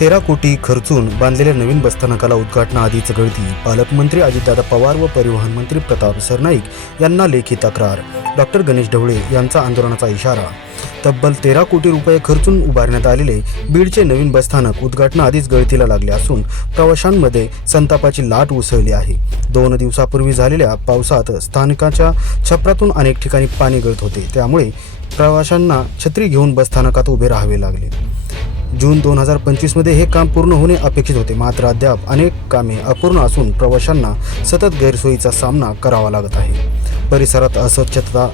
तेरा कोटी खर्चून बांधलेल्या नवीन बसस्थानकाला उद्घाटनाआधीच गळती. पालकमंत्री अजितदादा पवार व परिवहन मंत्री प्रताप सरनाईक यांना लेखी तक्रार. डॉक्टर गणेश ढवळे यांचा आंदोलनाचा इशारा. तब्बल तेरा कोटी रुपये खर्चून उभारण्यात आलेले बीडचे नवीन बसस्थानक उद्घाटनाआधीच गळतीला लागले असून प्रवाशांमध्ये संतापाची लाट उसळली आहे. दोन दिवसापूर्वी झालेल्या पावसात स्थानकाच्या छपरातून अनेक ठिकाणी पाणी गळत होते. त्यामुळे प्रवाशांना छत्री घेऊन बसस्थानकात उभे राहावे लागले. जून दोन हजार पंचवीसमध्ये हे काम पूर्ण होणे अपेक्षित होते. मात्र अद्याप अनेक कामे अपूर्ण असून प्रवाशांना सतत गैरसोयीचा सामना करावा लागत आहे. परिसरात अस्वच्छता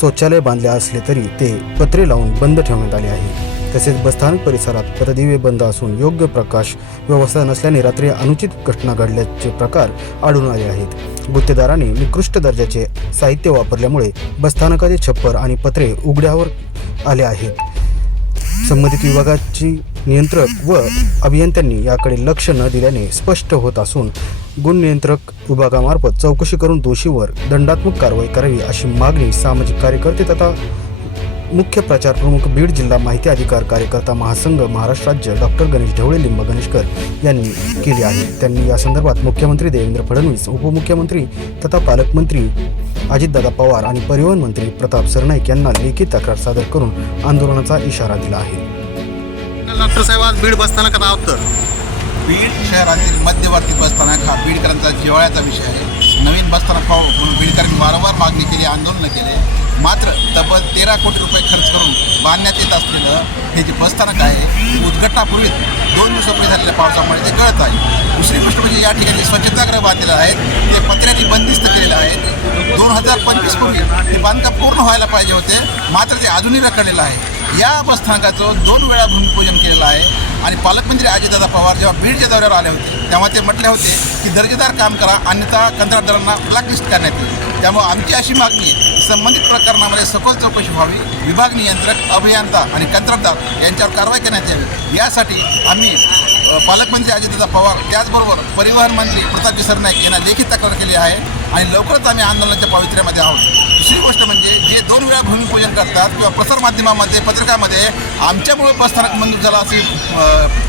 शौचालय बांधले असले तरी ते पत्रे लावून बंद ठेवण्यात आले आहे. तसेच बसस्थानक परिसरात पथदिवे बंद असून योग्य प्रकाश व्यवस्था नसल्याने रात्री अनुचित घटना घडल्याचे प्रकार आढळून आले आहेत. गुत्तेदारांनी निकृष्ट दर्जाचे साहित्य वापरल्यामुळे बसस्थानकाचे छप्पर आणि पत्रे उघड्यावर आले आहेत. संबंधित विभागाची नियंत्रक व अभियंत्यांनी याकडे लक्ष न दिल्याने स्पष्ट होत असून गुण नियंत्रक विभागामार्फत चौकशी करून दोषीवर दंडात्मक कारवाई करावी अशी मागणी सामाजिक कार्यकर्ते तथा मुख्य प्रचार प्रमुख बीड जिल्हा माहिती अधिकार कार्यकर्ता महासंघ महाराष्ट्र राज्य डॉक्टर गणेश ढवळे लिंब गणेशकर यांनी केली आहे. त्यांनी या संदर्भात मुख्यमंत्री देवेंद्र फडणवीस उपमुख्यमंत्री तथा पालकमंत्री अजितदादा पवार आणि परिवहन मंत्री प्रताप सरनाईक यांना लेखी तक्रार सादर करून आंदोलनाचा इशारा दिला आहे. डॉक्टर साहेब आज बीड बसस्थानकात आहोत तर? बीड शहरातील मध्यवर्ती बसस्थानक हा बीडकरांचा जिव्हाळ्याचा विषय आहे. नवीन बसस्थानक म्हणून बीडकरांनी वारंवार मागणी केली आंदोलनं केले. मात्र तब्बल तेरा कोटी रुपये खर्च करून बांधण्यात येत असलेलं हे जे बसस्थानक आहे उद्घटनापूर्वी दोन दिवसापूर्वी झालेल्या पावसामुळे ते गळत आहे. दुसरी गोष्ट म्हणजे या ठिकाणी स्वच्छतागृह बांधलेलं आहेत ते पत्र्यांनी बंदिस्त केलेलं आहे. दोन हजार पंचवीसपूर्वी ते हे बांधकाम पूर्ण व्हायला पाहिजे होते मात्र ते अजूनही रखडलेलं आहे. या बसस्थानकाचं दोन वेळा भूमिपूजन केलेलं आहे आणि पालकमंत्री अजितदादा पवार जेव्हा बीडच्या दौऱ्यावर आले होते तेव्हा ते म्हटले होते की दर्जेदार काम करा अन्यथा कंत्राटदारांना ब्लॅकलिस्ट करण्यात येईल. त्यामुळे आमची अशी मागणी आहे संबंधित प्रकरणामध्ये सखोल चौकशी व्हावी. विभाग नियंत्रक अभियंता आणि कंत्राटदार यांच्यावर कारवाई करण्यात यावी. यासाठी आम्ही पालकमंत्री अजितदादा पवार त्याचबरोबर परिवहन मंत्री प्रतापजी सरनाईक यांना लेखी तक्रार केली आहे. आणि लवकरच आम्ही आंदोलनाच्या पावित्र्यामध्ये आहोत. दुसरी गोष्ट म्हणजे जे दोन वेळा भूमिपूजन करतात किंवा प्रसारमाध्यमामध्ये पत्रिकामध्ये आमच्यामुळे बसस्थानक मंजूर झाला अशी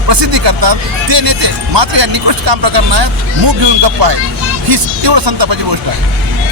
प्रसिद्धी करतात ते नेते मात्र या निकृष्ट काम प्रकरणात मूग घेऊन गप्पा आहे ही तीव्र संतापाची गोष्ट आहे.